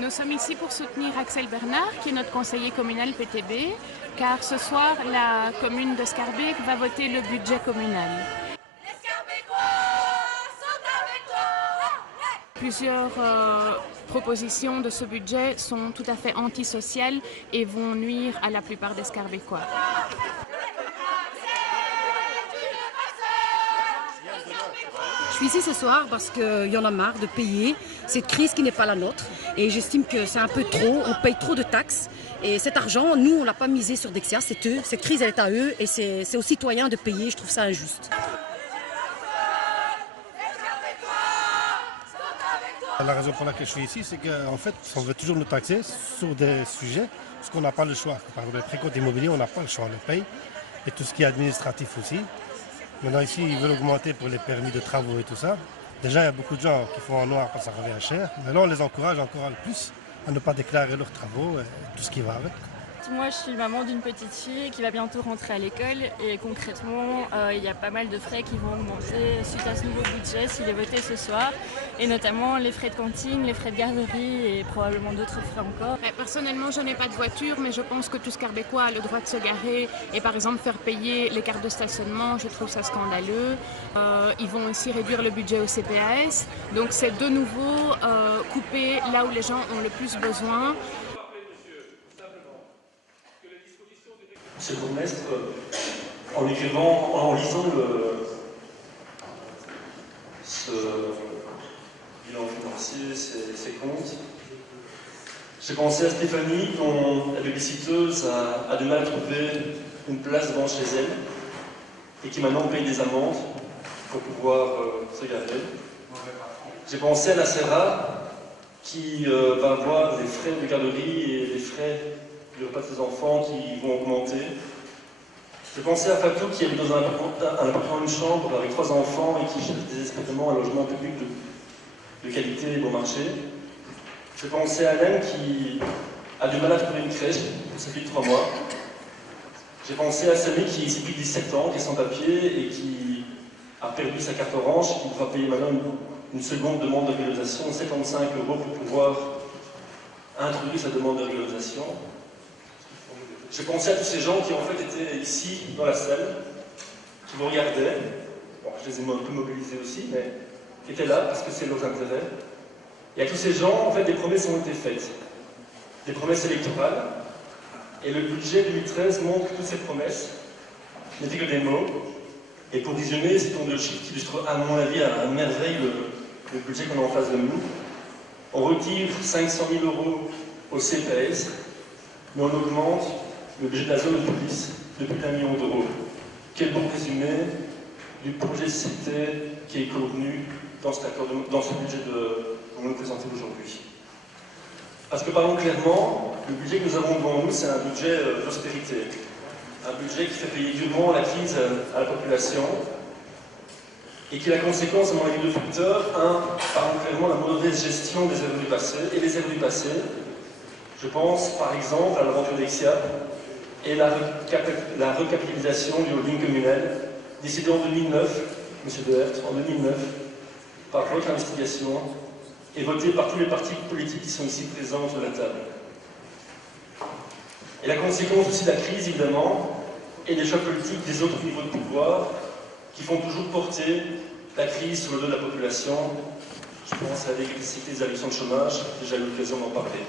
Nous sommes ici pour soutenir Axel Bernard, qui est notre conseiller communal PTB, car ce soir, la commune de Schaerbeek va voter le budget communal. Plusieurs propositions de ce budget sont tout à fait antisociales et vont nuire à la plupart des Schaerbécois. Je suis ici ce soir parce qu'il y en a marre de payer cette crise qui n'est pas la nôtre. Et j'estime que c'est un peu trop, on paye trop de taxes. Et cet argent, nous, on ne l'a pas misé sur Dexia, c'est eux. Cette crise, elle est à eux et c'est aux citoyens de payer. Je trouve ça injuste. La raison pour laquelle je suis ici, c'est qu'en fait, on veut toujours nous taxer sur des sujets, parce qu'on n'a pas le choix. Par exemple, les précomptes immobiliers, on n'a pas le choix, on le paye. Et tout ce qui est administratif aussi. Maintenant ici, ils veulent augmenter pour les permis de travaux et tout ça. Déjà, il y a beaucoup de gens qui font en noir parce que ça revient cher. Maintenant, on les encourage encore le plus à ne pas déclarer leurs travaux et tout ce qui va avec. Moi, je suis maman d'une petite fille qui va bientôt rentrer à l'école et concrètement, il y a pas mal de frais qui vont augmenter suite à ce nouveau budget s'il est voté ce soir, et notamment les frais de cantine, les frais de garderie et probablement d'autres frais encore. Personnellement, je n'ai pas de voiture, mais je pense que tout Schaerbécois a le droit de se garer et par exemple faire payer les cartes de stationnement, je trouve ça scandaleux. Ils vont aussi réduire le budget au CPAS, donc c'est de nouveau couper là où les gens ont le plus besoin. Ce bourgmestre, en lisant ce bilan financier, ces comptes, j'ai pensé à Stéphanie, dont la baby-sitteuse a du mal à trouver une place devant chez elle et qui maintenant paye des amendes pour pouvoir se garer. J'ai pensé à Nacera, qui va avoir des frais de garderie et des frais du repas de ses enfants qui vont augmenter. J'ai pensé à Fatou qui habite dans un appartement, une chambre avec 3 enfants et qui cherche désespérément un logement public de qualité et bon marché. J'ai pensé à Alain qui a du mal à trouver une crèche pour sa fille de 3 mois. J'ai pensé à Samy qui est ici depuis 17 ans, qui est sans papier et qui a perdu sa carte orange, qui devra payer maintenant une seconde demande de régularisation, 75 € pour pouvoir introduire sa demande de régularisation. J'ai pensé à tous ces gens qui en fait étaient ici dans la salle, qui vous regardaient, bon, je les ai un peu mobilisés aussi, mais qui étaient là parce que c'est leurs intérêts. Et à tous ces gens, en fait, des promesses ont été faites, des promesses électorales, et le budget 2013 montre que toutes ces promesses n'étaient que des mots. Et pour visionner, c'est un de chiffres qui illustre, à mon avis, à merveille le budget qu'on a en face de nous. On retire 500 000 € au CPS, mais on augmente le budget de la zone de police de plus d'1 million d'euros. Quel bon résumé du projet de cité qui est contenu dans ce budget qu'on va nous présenter aujourd'hui. Parce que parlons clairement, le budget que nous avons devant nous, c'est un budget d'austérité. Un budget qui fait payer durement la crise à la population et qui est la conséquence, à mon avis, de facteurs. Un, parlons clairement, la mauvaise gestion des erreurs du passé. Et les erreurs du passé, je pense par exemple à l'aventure d'Exia et la recapitalisation du holding communal, décidée en 2009, M. Deherdt, en 2009, par votre investigation et votée par tous les partis politiques qui sont ici présents sur la table. Et la conséquence aussi de la crise, évidemment, et des choix politiques des autres niveaux de pouvoir qui font toujours porter la crise sur le dos de la population. Je pense à l'électricité, des allocations de chômage, j'ai déjà eu l'occasion d'en parler.